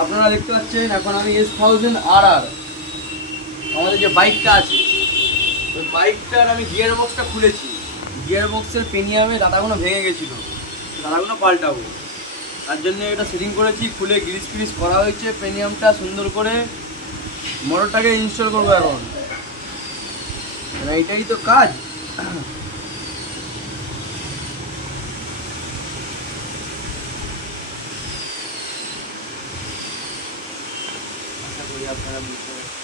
আপনারা দেখতে পাচ্ছেন এখন আমি S1000RR আমাদের যে বাইকটা আছে ওই বাইকটার আমি গিয়ার বক্সটা খুলেছি। গিয়ার বক্সের পেনিয়ামে দাদাগুলো ভেঙে গেছিলো, দাদাগুলো পাল্টাবো তার জন্য এটা সেটিং করেছি। খুলে গ্রিস ফ্রিস করা হয়েছে, পেনিয়ামটা সুন্দর করে মোটরটাকে ইনস্টল করবো এখন। এইটাই তো কাজ। আশা করি আপনারা বুঝতে পারছেন।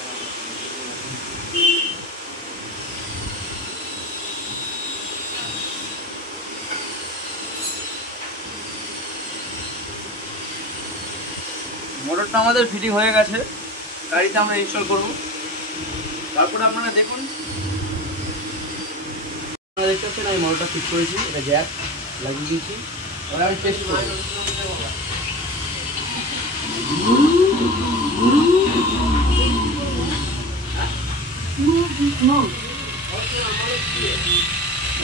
মোটরটা আমাদের ফিটিং হয়ে গেছে, গাড়িতে আমরা ইনস্টল করব। তারপরে আপনারা দেখুন, আপনারা দেখতে পাচ্ছেন আমি মোটরটা ফিট করেছি, এটা জ্যাক লাগিয়ে দিয়েছি। এবার আমি টেস্ট করব।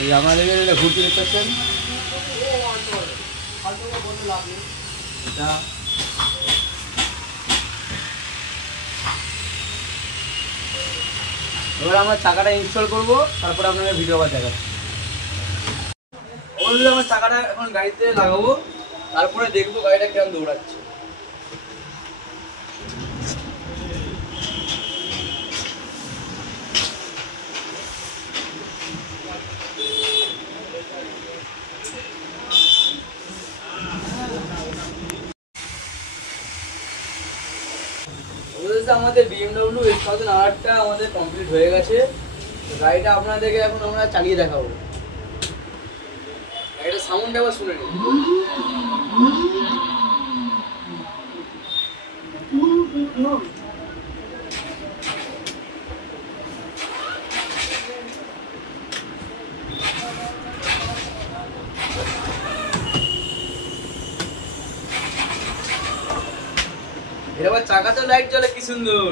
এই আমাদের এটা ঘুরতে দেখতে পাচ্ছেন, এটা এবার আমরা চাকাটা ইনস্টল করব, তারপরে আপনাকে ভিডিও আবার দেখাচ্ছি। অবশ্যই আমরা চাকাটা এখন গাড়িতে লাগাবো, তারপরে দেখবো গাড়িটা কেমন দৌড়াচ্ছে। অবশ্যই আমাদের BMW S1000RRটা আমাদের কমপ্লিট হয়ে গেছে। গাড়িটা আপনাদেরকে এখন আমরা চালিয়ে দেখাবো। গাড়িটা সাউন্ড একবার শুনে নিন। এবার চাকাতে লাইট জ্বলে কি সুন্দর।